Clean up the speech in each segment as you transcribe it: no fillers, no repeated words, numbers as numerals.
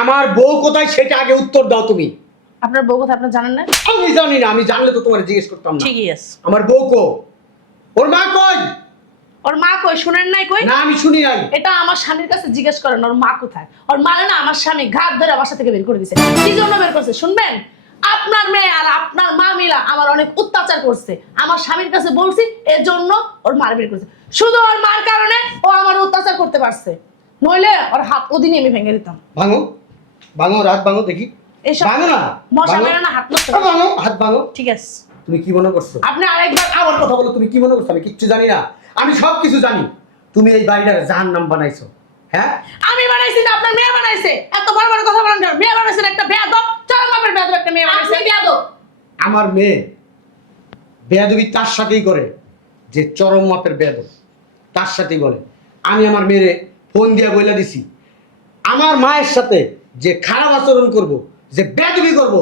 আমার বউ কোথায় সেটা আগে উত্তর দাও তুমি। আপনার বউ কথা আপনার জানেন না? আমি জানি না, আমি জানলে তো তোমার জিজ্ঞেস করতাম না। ঠিকই আছে। আমার বউ কো, ওর মা কই? ওর মা কই শুনেন নাই? কই না আমি শুনি নাই। এটা আমার স্বামীর কাছে জিজ্ঞেস করেন ওর মা কোথায়। ওর মানে না আমার স্বামী ঘাট ধরে বাসা থেকে বের করে দিয়েছে। কি জন্য বের করছে শুনবেন? আপনার মেয়ে আর আপনার মা মিলা আমার অনেক অত্যাচার করছে। আমার স্বামীর কাছে বলছি এজন্য ওর মার বের করছে। শুধু ওর মার কারণে ও আমার অত্যাচার করতে পারছে, নইলে ওর হাত ওদিনই আমি ভেঙে দিতাম। ভাঙো ভাঙো, রাত ভাঙো দেখি। এইসব ভাঙো না, মশা ভাঙো। মেরে না হাত নষ্ট। ভাঙো, হাত ভাঙো। ঠিক আছে, তুমি কি মনে করছো? আপনি আরেকবার আমার কথা বলো, তুমি কি মনে করছো আমি কিচ্ছু জানি না? আমি সব কিছু জানি। তুমি এই বাড়িটার জাহান্নাম বানাইছো। হ্যাঁ আমি বানাইছি না, আপনার মেয়ে বানাইছে। এত বড় বড় কথা বলেন কেন? মেয়ে বানাইছেন একটা বেয়াদব, চরম বাপের বেয়াদব একটা মেয়ে বানাইছে। আপনি বেয়াদব। আমার মেয়ে বেয়াদবি তার সাথেই করে, যে চরম মাপের বেয়াদব তার সাথেই বলে। আমি আমার মেয়েরে ফোন দিয়ে বলে দিছি আমার মায়ের সাথে যে খারাপ আচরণ করব, যে বেয়াদবি করব,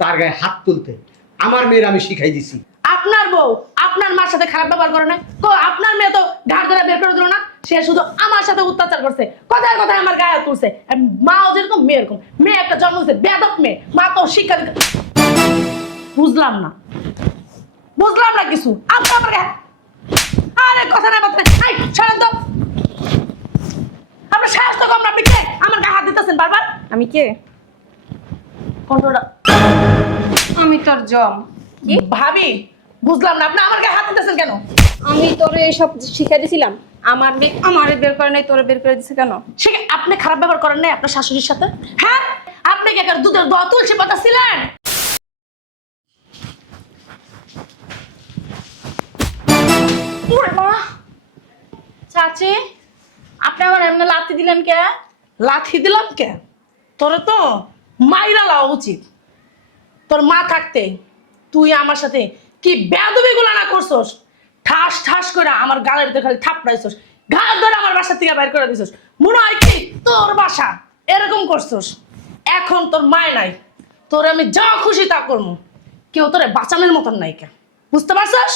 তার গায়ে হাত তুলতে আমার মেয়ের আমি শিখাই দিছি। আপনার বউ আপনার মার সাথে খারাপ ব্যবহার করে না তো? আপনার মেয়ে তো ঘাট ধরে বের করে দিল না? সে শুধু আমার সাথে অত্যাচার করছে, কথায় কথায় আমার গায়ে হাত তুলছে। আর মাও যেরকম মেয়ে এরকম। মেয়ে একটা জন্ম হচ্ছে বেয়াদব মেয়ে, মা তো শিক্ষা দিতে। বুঝলাম না, বুঝলাম না কিছু। আপনি আমার গায়ে আরে কথা না কথা নাই। ছাড়েন তো, আপনার সাহস তো কম না। আপনি কে আমার গায়ে হাত দিতেছেন বারবার? আমি কে? কন্ট্রোলটা আমি তোর জম। কি? ভাবি বুঝলাম না, আপনি আমার গায়ে হাত দিতেছেন কেন? আমি তোরে সব শিখাই দিছিলাম। আমার আমারে বের করে নাই, তোরে বের করে দিছে কেন? সে আপনি খারাপ ব্যবহার করেন নাই আপনার শাশুড়ির সাথে? হ্যাঁ, আপনি কি একটা দুধের দোয়া তুলসী পাতা ছিলেন? ওরে মা! চাচি, আপনি আমার এমনি লাথি দিলেন কে? লাথি দিলাম কে? তোরে তো মাইরা লওয়া উচিত। তোর মা থাকতে তুই আমার সাথে কি বেয়াদবি গুলা না করছস। ঠাস ঠাস করে আমার গালের ভিতরে খালি থাপড়াইছস, ঘাট ধরে আমার বাসা থেকে বাইর করে দিছস। মনে হয় কি তোর বাসা, এরকম করছস। এখন তোর মায় নাই, তোর আমি যা খুশি তা করবো। কেউ তোরে বাঁচানোর মতন নাই কে, বুঝতে পারছস?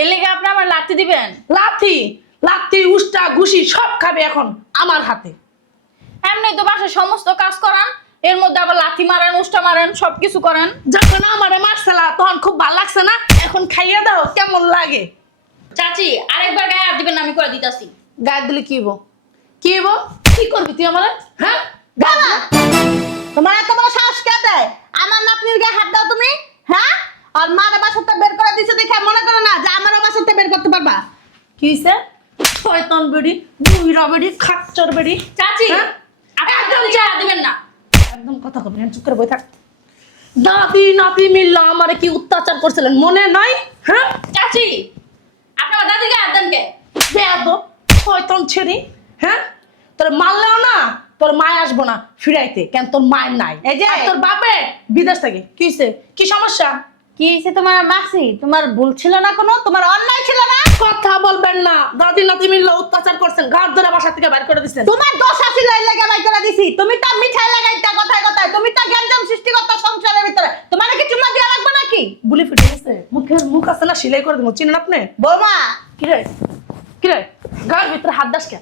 এর লেগে আপনি আমার লাথি দিবেন? লাথি লাথি উষ্টা ঘুষি সব খাবে এখন আমার হাতে। এমনি তো বাসায় সমস্ত কাজ করান, এর মধ্যে আবার লাথি মারেন, উষ্টা মারেন, সবকিছু করেন। যখন আমারে মারছিলা তখন খুব ভালো লাগছে না? এখন খাইয়া দাও কেমন লাগে। চাচি, আরেকবার গায়ে হাত দিবেন না, আমি করে দিতাছি। গায়ে দিলে কি হইব? কি হইব? কি করবি তুই আমারে? হ্যাঁ, গায়ে দিলে? তোমার এত বড় সাহস কে দেয় আমার নাতনির গায়ে হাত দাও তুমি? হ্যাঁ, আর মারে বাসাতে বের করে দিছে দেখে মনে করো না যে আমারও বাসাতে বের করতে পারবা? কি হইছে? শয়তান বেড়ি, বুইরা বেড়ি, খাচ্চর বেড়ি। চাচি, হ্যাঁ? আপনি একদম গায়ে হাত দিবেন না। একদম কথা কবি না, চুপ করে বই থাক। দাদি নাতি মিল্লা আমারে কি অত্যাচার করছিলেন মনে নাই? হ্যাঁ, চাচি, আপনি আমার দাদির গায়ে হাত দেন কে? বেয়াদব শয়তান ছেড়ি। হ্যাঁ, তোর মারলেও না তোর মায় আসবো না ফিরাইতে, কেন তোর মায়ের নাই। এই যে- আর তোর বাপে বিদেশ থেকে। কি হইছে? কি সমস্যা? কি হয়েছে তোমার মাসি? তোমার ভুল ছিল না, কোনো তোমার অন্যায় ছিল না? কথা বলবেন না। দাদি নাতি মিল্লা অত্যাচার করছেন, ঘাট ধরে বাসা থেকে বের করে দিচ্ছেন। তোমার দোষ আছিল এই লেগে বাই করে দিছি। তুমি তো মিঠাই লাগাইতা কথায় কথায়, তুমি তো গ্যাঞ্জাম সৃষ্টি করতা সংসারের ভিতরে। তোমার কি চুম্মা দেওয়া লাগবে নাকি? বুলি ফিটে গেছে, মুখ আছে না সিলাই করে দেবো। চিনেন আপনি? বৌমা, কিরে কিরে গায়ের ভিতরে হাত দাস কে?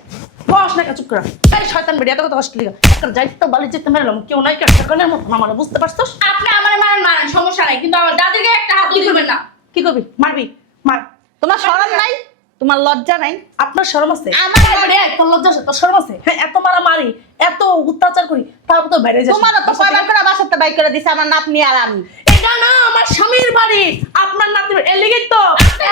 বস না কে, চুপ করে। এই শয়তান বেড়ি এত কথা কষ্ট লিগা একটা যাইতে বালি যেতে মেরেলাম, কেউ নাই কে ঠেকানোর মতো না মানে, বুঝতে পারছস? আপনি আমারে মারেন মারেন, সমস্যা নাই, কিন্তু আমার দাদির গায়ে একটা হাত দিবেন না। কি করবি? মারবি মার। তোমার শরম নাই? তোমার লজ্জা নাই? আপনার শরম আছে? আমার এই বেড়ি, এই, তোর লজ্জা আছে? তোর শরম আছে? হ্যাঁ, এত মারা মারি, এত অত্যাচার করি, তারপর তো বাইরে যাস। তোমারও তো কয়বার করে বাসাতে বাই করে দিছে আমার নাতনি আর আমি। এটা না আমার স্বামীর বাড়ি, আপনার নাতি এর লিগেই তো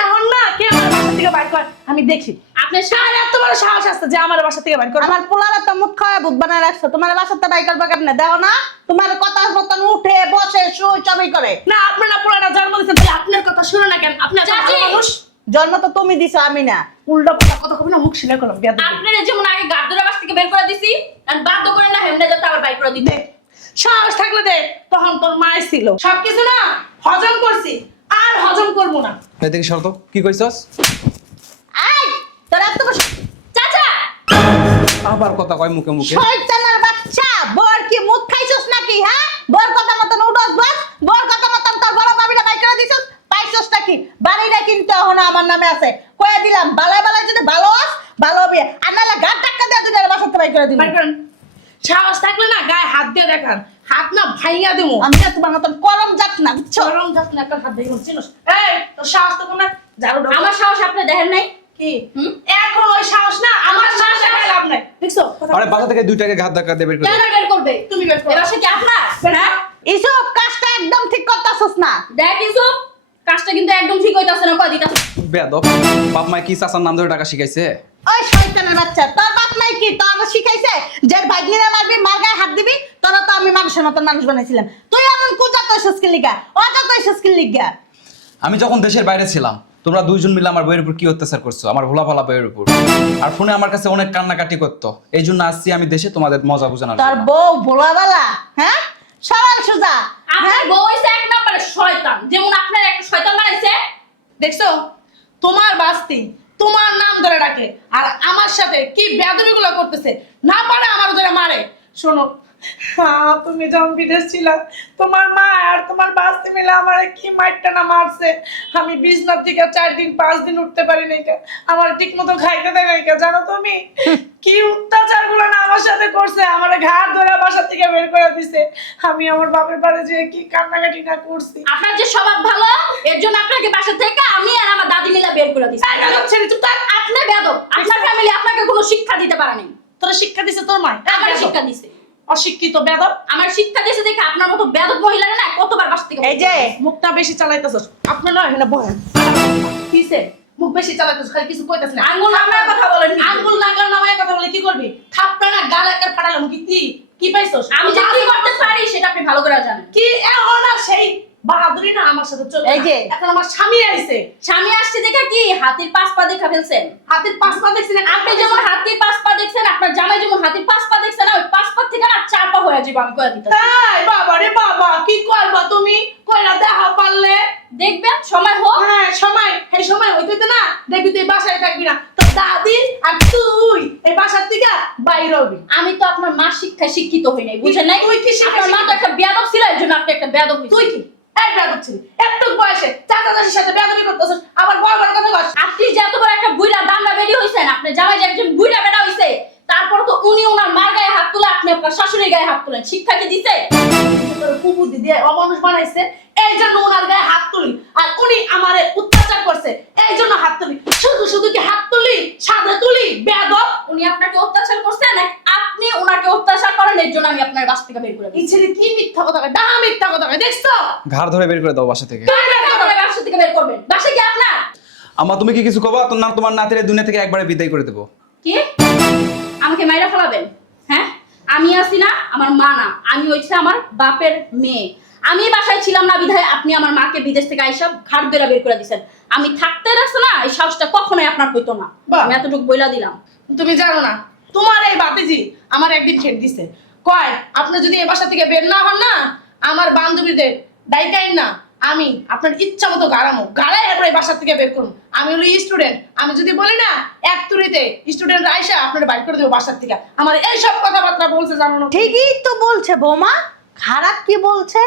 এখন না কে আমার বাসা থেকে বাইর করে আমি দেখি। আপনার আর এত বড় সাহস আছে যে আমার বাসা থেকে বাইর করে? আমার পোলার তো মুখ খাওয়া ভূত বানায় রাখছো। তোমার বাসাতে বাই করবে কেমনে দেখো না? তোমার কথা মতন উঠে বসে শুই সবই করে। না আপনার না পুরানা জন্ম দিচ্ছেন, তাহলে আপনার কথা শুনে না কেন? আপনি একটা চাচি! ভালো মানুষ। জন্ম তো তুমি দিছো, আমি না। উল্টা পাল্টা কথা কবি না, মুখ সিলাই করলাম। আপনারা যেমন আগে গাড় ধরে বাস থেকে বের করে দিছি, আর বাধ্য করে না হেমনে যাতে আবার বাইর করে দিতে। সাহস থাকলে দে, তখন তোর মায়ের ছিল সবকিছু না হজম করছি, আর হজম করবো না। এদিকে সর তো, কি কইছস? আই, তোর এত বড় চাচা, আবার কথা কয় মুখে মুখে। শয়তানের বাচ্চা, বর কি মুখ খাইছস নাকি? হ্যাঁ, বর কথা মতন উঠস বস, বর কথা মতন তোর বড় ভাবিটা বাই করে দিছস। পাইছস নাকি? বাড়িটা কিন্তু এখন আমার নামে আছে। কয়ে দিলাম বালায় বালায় যদি ভালো হস ভালো হবে, আর নাহলে গাড় টাক্কা দিয়ে দুটার বাসাতে বাই করে দিবি। বাইর করেন। সাহস থাকলে না গায়ে হাত দিয়ে দেখান হাত না ভাইয়া দেবো আমি না তোমার মতন করম যাত না বুঝছো চরম যাস না একটা হাত ভেঙে চিনোস এই তোর সাহস তো কোন ঝাড়ু দাও আমার সাহস আপনি দেখেন নাই কি এখন ওই সাহস না আমার সাহস দেখাই লাভ নাই দেখছো আরে বাসা থেকে 2 টাকা ঘাত ধাক্কা দেবে কেন বের করবে তুমি বের করো এবার সে কি আপনার হ্যাঁ ইসব কাজটা একদম ঠিক করতেছস না দেখ কিছু কাজটা কিন্তু একদম ঠিক হইতাছে না কয় দিতাছে বেয়াদব বাপ মা কি চাচার নাম ধরে টাকা শিখাইছে ওই শয়তানের বাচ্চা তোর বাপ নাই কি তোর শিখাইছে যে ভাগ্নিরা মারবি মার গায়ে হাত দিবি তোরা তো আমি মানুষের মতন মানুষ বানাইছিলাম তুই এমন কুজা তো স্কিল লিগা অজা তো স্কিল লিগা আমি যখন দেশের বাইরে ছিলাম তোমরা দুইজন মিলে আমার বইয়ের উপর কি অত্যাচার করছো আমার ভোলা ভালা বইয়ের উপর আর ফোনে আমার কাছে অনেক কান্নাকাটি করতো এই জন্য আসছি আমি দেশে তোমাদের মজা বোঝানোর তোর জন্য। বউ ভোলাবেলা হ্যাঁ সরল সুজা আপনার বউ হইছে এক নম্বরের শয়তান যেমন আপনার একটা শয়তান বানাইছে দেখছো তোমার বাস্তি তোমার নাম ধরে ডাকে আর আমার সাথে কি বেয়াদবিগুলো করতেছে না পারে আমার ধরে মারে শোনো তুমি যখন বিদেশ ছিলা তোমার মা আর তোমার বাস্তি মিলে আমার কি মাইরটা না মারছে আমি বিছনার থেকে 4 দিন 5 দিন উঠতে পারি নাই আমার ঠিক মতো খাইতে দেয় নাই জানো তুমি কি অত্যাচার গুলো না আমার সাথে করছে আমার ঘাড় ধরে বাসা থেকে বের করে দিছে আমি আমার বাপের বাড়ি যে কি কান্নাকাটি না করছি আপনার যে স্বভাব ভালো এর জন্য আপনাকে বাসা থেকে আমি আর আমার দাদি মিলে বের করে দিছি ছেড়ে চুপ থাক। আপনি বেয়াদব আপনার ফ্যামিলি আপনাকে কোনো শিক্ষা দিতে পারেনি তোরা শিক্ষা দিছে তোর মা আমার শিক্ষা দিছে অশিক্ষিত বেদব আমার শিক্ষা দিছে দেখে আপনার মতো বেয়াদব মহিলারা না কতবার বাসা থেকে এই যে মুখটা বেশি চালাইতেছস আপনি না এখানে বহেন কিসে মুখ বেশি চালাইতেছস খালি কিছু কইতাছ না আঙ্গুল আপনার কথা বলেন আঙ্গুল নাগাল নামায় কথা বলে কি করবি থাপড়া না গাল একটা ফাটালাম কি পাইছস আমি যে কি করতে পারি সেটা আপনি ভালো করে জানেন কি এখন না সেই বাহাদুরি না আমার সাথে চলে এই যে। এখন আমার স্বামী আইছে স্বামী আসছে দেখে কি হাতির 5 পা দেখা ফেলছেন হাতের পাঁচ পা দেখছি না আপনি যেমন হাতির 5 পা দেখছেন আপনার জামাই যেমন হাতির 5 পা দেখছেন ওই 5 পা থেকে না 4 পা হয়ে যাবে আমি কইয়া দিতাছি তাই বাবা রে বাবা কি করবা তুমি কইরা দেখা পারলে দেখবেন সময় হোক হ্যাঁ সময় এই সময় হইতে না দেখবি তুই বাসায় থাকবি না তো দাদি আর তুই এই বাসার থেকে বাইরে হবি আমি তো আপনার মা শিক্ষায় শিক্ষিত হই নাই বুঝেন নাই তুই কি শিক্ষায় আপনার মা তো একটা বেয়াদব ছিল এর জন্য আপনি একটা বেয়াদব হইছেন তুই কি এই বেয়াদব ছিলি একটু বয়সে চাচা চাচির সাথে বেয়াদবি করতেছিস আবার বড় বড় কথা বলছিস আপনি যে এত বড় একটা বুইড়া দান্না বেরি হইছেন আপনি জামাই যে একজন বুইড়া বেড়া হইছে তারপর তো উনি ওনার মার গায়ে হাত তুলে আপনি আপনার শাশুড়ির গায়ে হাত তুলেন শিক্ষা কি দিছে তোর কুবুদ্ধি দিয়ে অমানুষ বানাইছে এই জন্য ওনার গায়ে হাত তুলি আর উনি আমারে অত্যাচার করছে এই জন্য হাত তুলি শুধু শুধু কি হাত তুলি সাদা তুলি বেয়াদব উনি আপনাকে অত্যাচার করছে না আপনি ওনাকে অত্যাচার করেন এর জন্য আমি আপনার বাস থেকে বের করে এই দিই ছেলে কি মিথ্যা কথা কয় ডাহা মিথ্যা কথা কয় দেখছো ঘাড় ধরে বের করে দাও বাসা থেকে বাসা থেকে বের করবেন বাসা কি আপনার আমা তুমি কি কিছু কবা তোমার নাতিরে দুনিয়া থেকে একবারে বিদায় করে দেবো কি আমাকে মাইরা ফেলাবেন হ্যাঁ আমি আছি না আমার মা না আমি হইছে আমার বাপের মেয়ে আমি বাসায় ছিলাম না বিধায় আপনি আমার মাকে বিদেশ থেকে আইসা ঘাট বেরা বের করে দিছেন আমি থাকতে রাখছে না এই সাহসটা কখনোই আপনার হইতো না বাহ। আমি এতটুকু বইলা দিলাম তুমি জানো না তোমার এই বাতিজি আমার একদিন খেট দিছে কয় আপনি যদি এই বাসা থেকে বের না হন না আমার বান্ধবীদের ডাইকাইন না আমি আপনার ইচ্ছা মতো গাড়াই এরপর এই বাসা থেকে বের করুন আমি হলো স্টুডেন্ট আমি যদি বলি না এক তুড়িতে স্টুডেন্ট আইসা আপনার বাইর করে দেবো বাসার থেকে আমার এই সব কথাবার্তা বলছে জানো না ঠিকই তো বলছে বৌমা খারাপ কি বলছে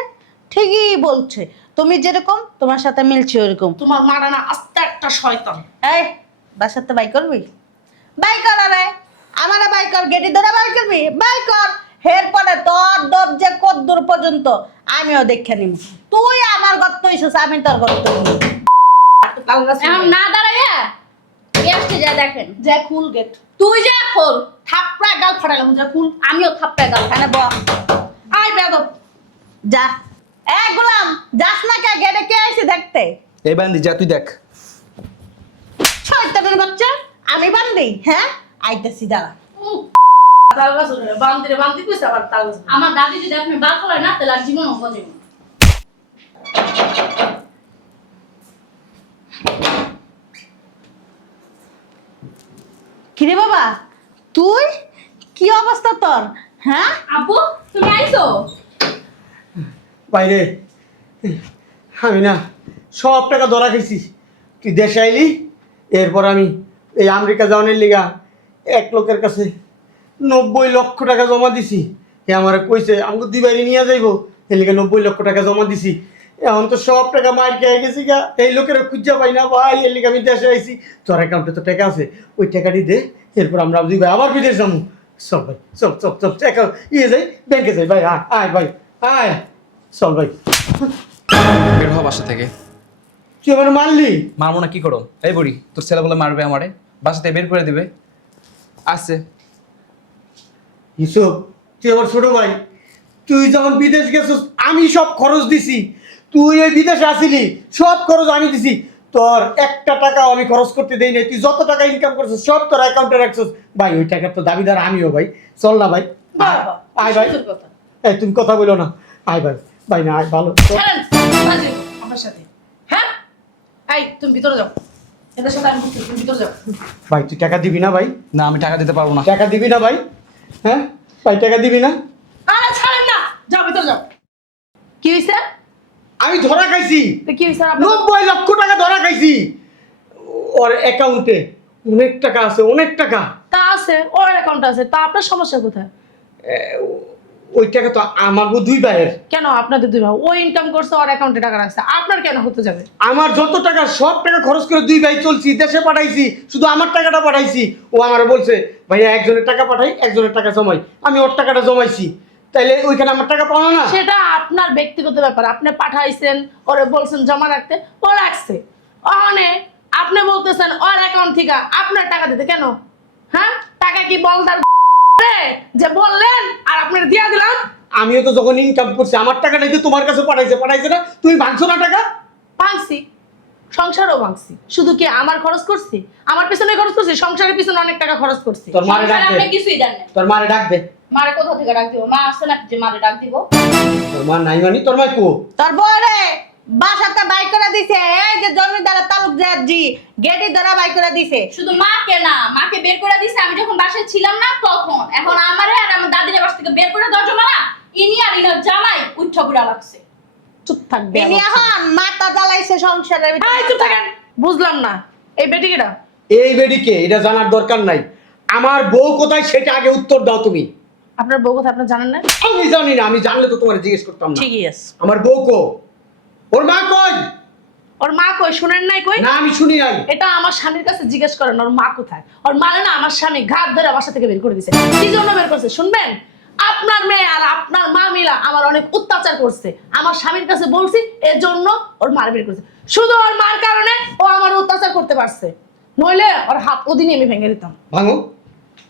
ঠিকই বলছে তুমি যেরকম তোমার সাথে মিলছে ওরকম তোমার মারা না আস্তে একটা শয়তান এই বাসাতে বাই করবি বাই কর রে আমারে বাই কর গেটি ধরে বাই করবি বাই কর এরপরে তোর দরজা কদ্দূর পর্যন্ত আমিও দেখে নিব তুই আমার গর্ত হইছিস আমি তোর গর্ত হইছি। এখন না দাঁড়াইয়া আসতে যা দেখেন যে খুল গেট তুই যা খোল থাপড়া গাল ফাটালাম যে খুল আমিও থাপ্পে গাল এখানে ব আই বেদব যা এ গোলাম যাস না কে গেটে কে আইছে দেখতে এই বান্দি যা তুই দেখ শয়তানের বাচ্চা আমি বান্দি হ্যাঁ আইতাছি দাঁড়া তাল গাছ বান্দিরে বান্দি কইছে আবার তাল গাছ আমার দাদি যদি আপনি বাদ ফেলায় না তাহলে আর জীবন হবে না কিরে বাবা তুই কি অবস্থা তোর হ্যাঁ আব্বু তুমি আইছো বাইরে আমি না সব টাকা ধরা খেয়েছি তুই দেশে আইলি এরপর আমি এই আমেরিকা যাওয়ানোর লিগা এক লোকের কাছে 90 লক্ষ টাকা জমা দিছি এ আমার কইছে আমাকে দিবারি নিয়ে যাইব এর লিগা 90 লক্ষ টাকা জমা দিছি এখন তো সব টাকা মার খেয়ে গেছি গা এই লোকের খুঁজা পাই না ভাই এর লিগা আমি দেশে আইছি তোর অ্যাকাউন্টে তো টাকা আছে ওই টাকাটি দে এরপর আমরা দুই ভাই আবার বিদেশ যাবো চল ভাই চল চল চল এখন ইয়ে যাই ব্যাংকে যাই ভাই আয় আয় ভাই আয় চল ভাই বের হওয়া বাসা থেকে। তুই আমার মারলি মারবো না কি করো? এই বুড়ি, তোর ছেলে বলে মারবে আমারে, বাসা থেকে বের করে দিবে। আসছে ইসব তুই আমার ছোট ভাই, তুই যখন বিদেশ গেছিস আমি সব খরচ দিছি, তুই এই বিদেশে আসিলি সব খরচ আমি দিছি, তোর একটা টাকা আমি খরচ করতে দেই নাই, তুই যত টাকা ইনকাম করছিস সব তোর অ্যাকাউন্টে রাখছিস ভাই, ওই টাকার তো দাবিদার আমিও ভাই, চল না ভাই বাবা, আয় ভাই, সুন্দর কথা। এই তুমি কথা বলো না, আয় ভাই ভাই না আয় ভালো ছাড়েন, রাজি আমার সাথে। হ্যাঁ, এই তুমি ভিতরে যাও, এদের সাথে আমি বলছি, তুমি ভিতরে যাও। ভাই তুই টাকা দিবি না ভাই, না, আমি টাকা দিতে পারবো না। টাকা দিবি না ভাই, হ্যাঁ ভাই টাকা দিবি না? আরে ছাড়েন না, যাও ভিতরে যাও। কি হয়েছে? আমি ধরা খাইছি, তো কি হয়েছে আপনার? 90 লক্ষ টাকা ধরা খাইছি, ওর অ্যাকাউন্টে অনেক টাকা আছে, অনেক টাকা। তা আছে, ওর অ্যাকাউন্ট আছে, তা আপনার সমস্যা কোথায়? ওই টাকা তো আমাগো দুই ভাইয়ের, কেন আপনাদের দুই ভাই ও ইনকাম করছে, ওর অ্যাকাউন্টে টাকা রাখছে, আপনার কেন হতে যাবে? আমার যত টাকা সব টাকা খরচ করে দুই ভাই চলছি, দেশে পাঠাইছি, শুধু আমার টাকাটা পাঠাইছি। ও আমারে বলছে ভাইয়া একজনের টাকা পাঠাই, একজনের টাকা জমাই, আমি ওর টাকাটা জমাইছি, তাইলে ওইখানে আমার টাকা পাওয়া না? সেটা আপনার ব্যক্তিগত ব্যাপার, আপনি পাঠাইছেন, ওরে বলছেন জমা রাখতে, ও রাখছে। মানে আপনি বলতেছেন ওর অ্যাকাউন্ট থেকে আপনার টাকা দিতে, কেন? হ্যাঁ, টাকা কি বলদার যে বললেন আর আপনার দিয়া দিলাম? আমিও তো যখন ইনকাম করছি আমার টাকাটাই তো তোমার কাছে পাঠাইছে না, তুমি ভাঙছো না টাকা? ভাঙছি, সংসারও ভাঙছি। শুধু কি আমার খরচ করছি? আমার পিছনে খরচ করছি, সংসারের পিছনে অনেক টাকা খরচ করছি। তোর মারে ডাক সংসারে দে, আপনি কিছুই দেন না। তোর মারে ডাক দে। মারে কোথা থেকে ডাক দিব? মা আছে না যে মারে ডাক দিব? তোর মা নাই মানি, তোর মা কো? তোর বউরে বাসাতে বাই করে দিছে, এই যে জমিদার তালুকদার জি গেটি ধরা বাই করে দিছে। শুধু মাকে না, মাকে বের করে দিছে আমি যখন বাসায় ছিলাম না তখন। এখন আমারে আর আমার দাদির বাসা থেকে বের করে দেওয়ার জন্য না, ইনি আর ইনার জামাই উঠা পুরা লাগছে। চুপ থাকবে। ইনি এখন মাথা জ্বালাইছে সংসারের ভিতরে। চুপ থাকেন, বুঝলাম না এই বেটিকেটা। এই বেডিকে এটা জানার দরকার নাই, আমার বউ কোথায় সেটা আগে উত্তর দাও তুমি। আপনার বউ কথা আপনি জানেন না? আমি জানি না, আমি জানলে তো তোমার জিজ্ঞেস করতাম না। ঠিকই আছে। আমার বউ কো? ওর মা কই? ওর মা কই শুনেন নাই? কই? না আমি শুনি নাই। এটা আমার স্বামীর কাছে জিজ্ঞেস করেন ওর মা কোথায়। ওর মানে না আমার স্বামী ঘাট ধরে বাসা থেকে বের করে দিয়েছে। কি জন্য বের করছে শুনবেন? আপনার মেয়ে আর আপনার মা মিলা আমার অনেক অত্যাচার করছে, আমার স্বামীর কাছে বলছি, এর জন্য ওর মার বের করছে। শুধু ওর মার কারণে ও আমার অত্যাচার করতে পারছে, নইলে ওর হাত ওদিনই আমি ভেঙে দিতাম। ভাঙো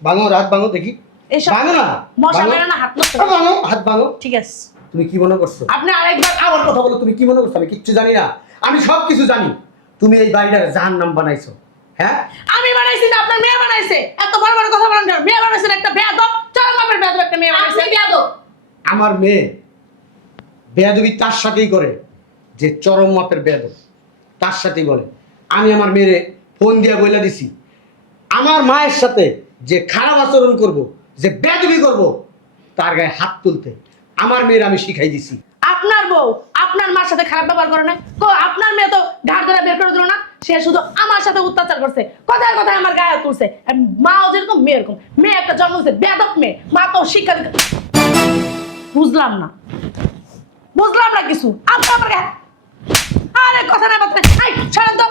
ভাঙো, রাত ভাঙো দেখি। এইসব ভাঙো না, মশা ভাঙো। মেরে না হাত নষ্ট আ, ভাঙো, হাত ভাঙো। ঠিক আছে, তুমি কি মনে করছো? আপনি আরেকবার আমার কথা বলো, তুমি কি মনে করছো আমি কিচ্ছু জানি না? আমি সব কিছু জানি। তুমি এই বাড়িটার জাহান্নাম বানাইছো, হ্যাঁ? আমি বানাইছি না আপনার মেয়ে বানাইছে? এত বড় বড় কথা বলেন কেন? মেয়ে বানাইছেন একটা বেয়াদব, চরম মাপের বেয়াদব একটা মেয়ে বানাইছে। আপনি বেয়াদব। আমার মেয়ে বেয়াদবি তার সাথেই করে যে চরম মাপের বেয়াদব, তার সাথেই বলে। আমি আমার মেয়েরে ফোন দিয়ে বইলা দিছি আমার মায়ের সাথে যে খারাপ আচরণ করব, যে বেয়াদবি করব, তার গায়ে হাত তুলতে আমার মেয়ের আমি শিখাই দিছি। আপনার বউ আপনার মার সাথে খারাপ ব্যবহার করে না? আপনার মেয়ে তো ঘাড় ধরে বের করে দিল না? সে শুধু আমার সাথে অত্যাচার করছে, কথায় কথায় আমার গায়ে তুলছে। আর মাও যেরকম মেয়ে এরকম। মেয়ে একটা জন্ম হচ্ছে বেয়াদব মেয়ে, মা তো শিক্ষা দিতে। বুঝলাম না, বুঝলাম না কিছু। আপনি আমার গায়ে, আরে কথা না বার্তা নাই, ছাড়েন তো।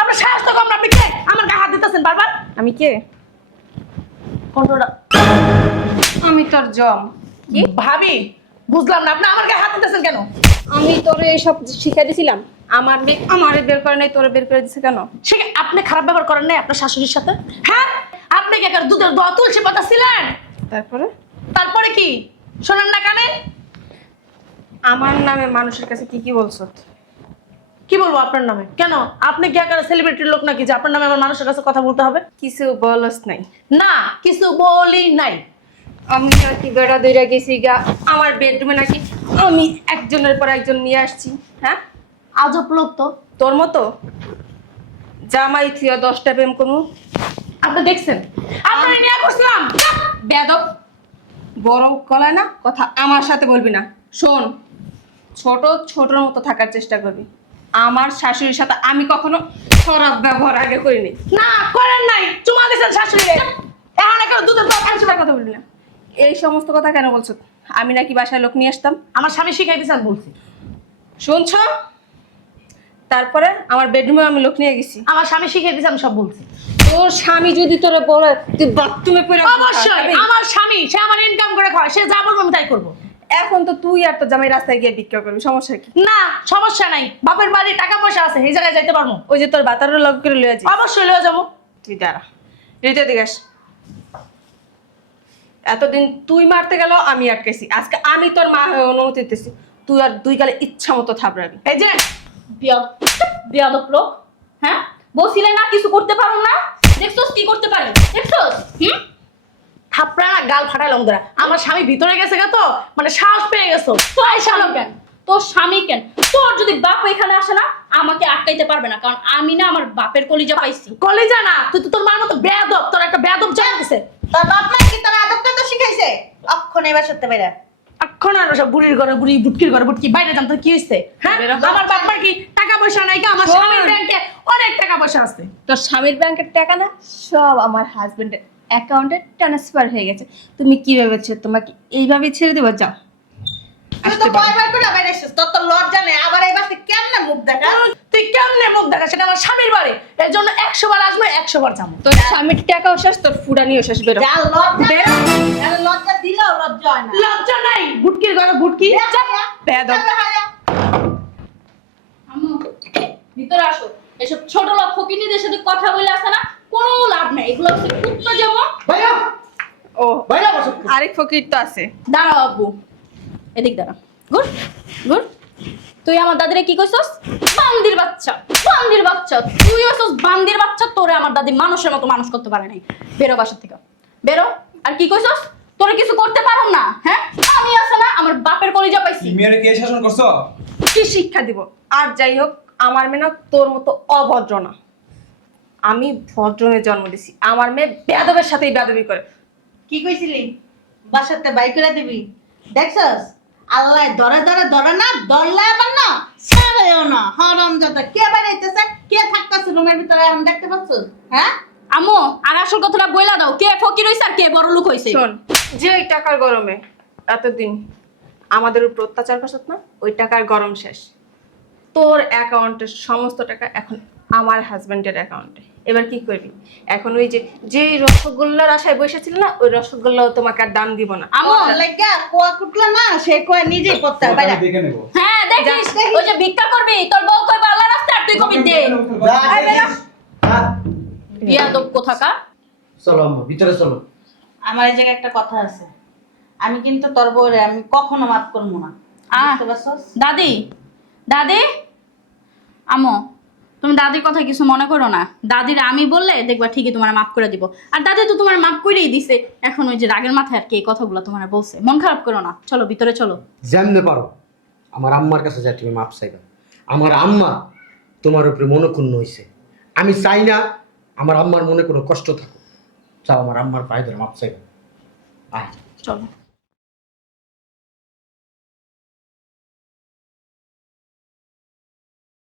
আপনার সাহস তো কম না, আপনি কে আমার গায়ে হাত দিতেছেন বারবার? আমি কে? কন্ট্রোলটা আমি তোর জম। কি ভাবি? বুঝলাম না, আপনি আমার গায়ে হাত দিতেছেন কেন? আমি তোরে এসব শিখাই দিছিলাম? আমার মেয়ে আমারে বের করে নাই, তোরে বের করে দিছে কেন? সে কি আপনি খারাপ ব্যবহার করেন নাই আপনার শাশুড়ির সাথে? হ্যাঁ, আপনি কি একটা দুধের দোয়া তুলসী পাতা ছিলেন? তারপরে তারপরে কি শোনেন না কানে? আমার নামে মানুষের কাছে কি কি বলছো? কি বলবো আপনার নামে? কেন আপনি কি একটা সেলিব্রিটির লোক নাকি যে আপনার নামে আমার মানুষের কাছে কথা বলতে হবে? কিছু বলস নাই। না, কিছু বলি নাই। আমি নাকি বেড়া দইরা গেছি গা আমার বেডরুমে, নাকি আমি একজনের পর একজন নিয়ে আসছি। হ্যাঁ, আজব লোক তো। তোর মতো জামাই থিয়া 10টা প্রেম করবো? আপনি দেখছেন আপনার নিয়ে করছিলাম? বেদব, বড় গলায় না কথা আমার সাথে বলবি না। শোন, ছোট ছোটর মতো থাকার চেষ্টা করবি। আমার শাশুড়ির সাথে আমি কখনো খারাপ ব্যবহার আগে করিনি। না করেন নাই, চুমা দিয়েছেন শাশুড়িরে। এখন একটা দুধের দোয়া তুলসী সেটা কথা বলবি না। এই সমস্ত কথা কেন বলছো? আমি নাকি বাসায় লোক নিয়ে আসতাম? আমার স্বামী শিখাই দিয়েছেন বলছি। শুনছো? তারপরে আমার বেডরুমে আমি লোক নিয়ে গেছি। আমার স্বামী শিখাই দিয়েছে, আমি সব বলছি। তোর স্বামী যদি তোরে বলে তুই বাথরুমে পড়ে অবশ্যই আমার স্বামী, সে আমার ইনকাম করে খায়, সে যা বলবো আমি তাই করবো। এখন তো তুই আর তোর জামাই রাস্তায় গিয়ে ভিক্ষা করবি, সমস্যা কি? না সমস্যা নাই, বাপের বাড়ি টাকা পয়সা আছে, এই জায়গায় যাইতে পারবো। ওই যে তোর বাতারও লগ করে লয়ে যাস। অবশ্যই লয়ে যাবো। তুই দাঁড়া, রিতে দিগাস। এতদিন তুই মারতে গেল, আমি আটকেছি, আজকে আমি তোর মা হয়ে অনুমতি দিতেছি, তুই আর দুই গালে ইচ্ছা মতো থাপড়াবি। এই যে বেয়াদব লোক, হ্যাঁ বলছিলে না কিছু করতে পারো না, দেখছোস কি করতে পারি, দেখছোস? থাপড়া না গাল ফাটাইলাম ধরা। আমার স্বামী ভিতরে গেছে গা, তো মানে সাহস পেয়ে গেছো। তোর স্বামী কেন, তোর স্বামী কেন, তোর যদি বাপ এখানে আসে না আমাকে আটকাইতে পারবে না, কারণ আমি না আমার বাপের কলিজা পাইছি। কলিজা না, তুই তো তোর মার মতো বেয়াদব, তোর একটা বেয়াদব জানা দিছে। তোর বাপ মা কি তোর আদবটা তো শিখাইছে? অক্ষণ এবার সত্যি বাইরে। এখন আর সব বুড়ির ঘরে বুড়ি, বুটকির ঘরে বুটকি, বাইরে যাম তো কি হইছে? হ্যাঁ বেরো। আমার বাবার কি টাকা পয়সা নাই? কি আমার শোন। স্বামীর ব্যাংকে অনেক টাকা পয়সা আছে। তোর স্বামীর ব্যাংকের টাকা না সব আমার হাজবেন্ডের অ্যাকাউন্টে ট্রান্সফার হয়ে গেছে। তুমি কি ভেবেছো তোমাকে এইভাবে ছেড়ে দেবো? যাও। তুই তো কয়বার করে বাইরে এসেছিস, তোর তো লজ্জা নেই, আবার এই বাসে কেমনে মুখ দেখা? তুই কেমনে মুখ দেখা? সেটা আমার স্বামীর বাড়ি, এর জন্য 100 বার আসবে, 100 বার যাবো। তোর স্বামীর টাকাও শেষ, তোর ফুডানিও শেষ। বেরো। যা লজ্জা, বের। আর লজ্জা দিলেও লজ্জা হয় না। লজ্জা নাই, বুটকির ঘরে বুটকি। বেয়াদব। আম্মু ভিতরে আসো, এসব ছোট লোক ফকিনীদের সাথে কথা বলে আসে না কোনো লাভ নাই, এগুলো হচ্ছে কুত্তা যেমন। ভাইয়া ও ভাইয়া বসো। আরেক ফকির তো আছে। দাঁড়াও আব্বু, এদিক দাঁড়া, গুড গুড। তুই আমার দাদিরে কি কইছস? বান্দির বাচ্চা, বান্দির বাচ্চা। তুই হইছস বান্দির বাচ্চা, তোরে আমার দাদি মানুষের মতো মানুষ করতে পারে নাই। বেরো বাসা থেকে, বেরো। আর কি কইছস? তোরে কিছু করতে পারুম না, হ্যাঁ? আমি আছে না আমার বাপের কলিজা পাইছি। মেয়ের কে শাসন করছো? কি শিক্ষা দিব? আর যাই হোক, আমার মেয়ে না তোর মতো অভদ্র না। আমি ভদ্রনের জন্ম দিছি, আমার মেয়ে বেয়াদবের সাথেই বেয়াদবি করে। কি কইছিলি? বাসাতে বাই করে দিবি? দেখছস? আল্লাহ ধরে ধরে ধরে না, ধরলে আবার না ছাড়েও না। হারামজাদা কে বাইরেইতেছে, কে থাকতেছে রুমের ভিতরে এখন দেখতে পাচ্ছস? হ্যাঁ? আম্মু আর আসল কথাটা বইলা দাও, কে ফকির হইছে আর কে বড় লোক হইছে? শোন, যে ওই টাকার গরমে এতদিন আমাদের উপর অত্যাচার করছত না, ওই টাকার গরম শেষ। তোর অ্যাকাউন্টের সমস্ত টাকা এখন আমার হাজবেন্ডের অ্যাকাউন্টে। এবার কি করবি? এখন ওই যে যেই রসগোল্লার আশায় বসেছিল না, ওই রসগোল্লাও তোমাকে আর দাম দিব না। আম্মু ওর লাগা কোয়া কুটলা না, সে কোয়া নিজেই পড়তে হবে বাইরে। দেখে নেব। হ্যাঁ দেখিস, ওই যে ভিক্ষা করবি, তোর বউ কইবা আল্লাহ রাস্তায় আর তুই কবি দে। যা, আয় বেটা। যা। বিয়াদব কোথাকার। চলো আম্মা, ভিতরে চলো। আমার এই জায়গায় একটা কথা আছে, আমি কিন্তু তোর বউরে আমি কখনো মাফ করবো না। বুঝতে পারছস? দাদি, দাদি, আম্মু তুমি দাদির কথা কিছু মনে করো না। দাদির আমি বললে দেখবা ঠিকই তোমার মাফ করে দিব। আর দাদি তো তোমার মাফ করেই দিছে। এখন ওই যে রাগের মাথায় আর কি এই কথাগুলো তোমার বলছে, মন খারাপ করো না। চলো ভিতরে চলো। যেমনে পারো আমার আম্মার কাছে যাই, তুমি মাপ চাইবা। আমার আম্মা তোমার উপরে মনোক্ষুণ্ণ হয়েছে। আমি চাই না আমার আম্মার মনে কোনো কষ্ট থাকুক। চাও আমার আম্মার পায়ে ধরে মাপ চাইবা। আয় চলো।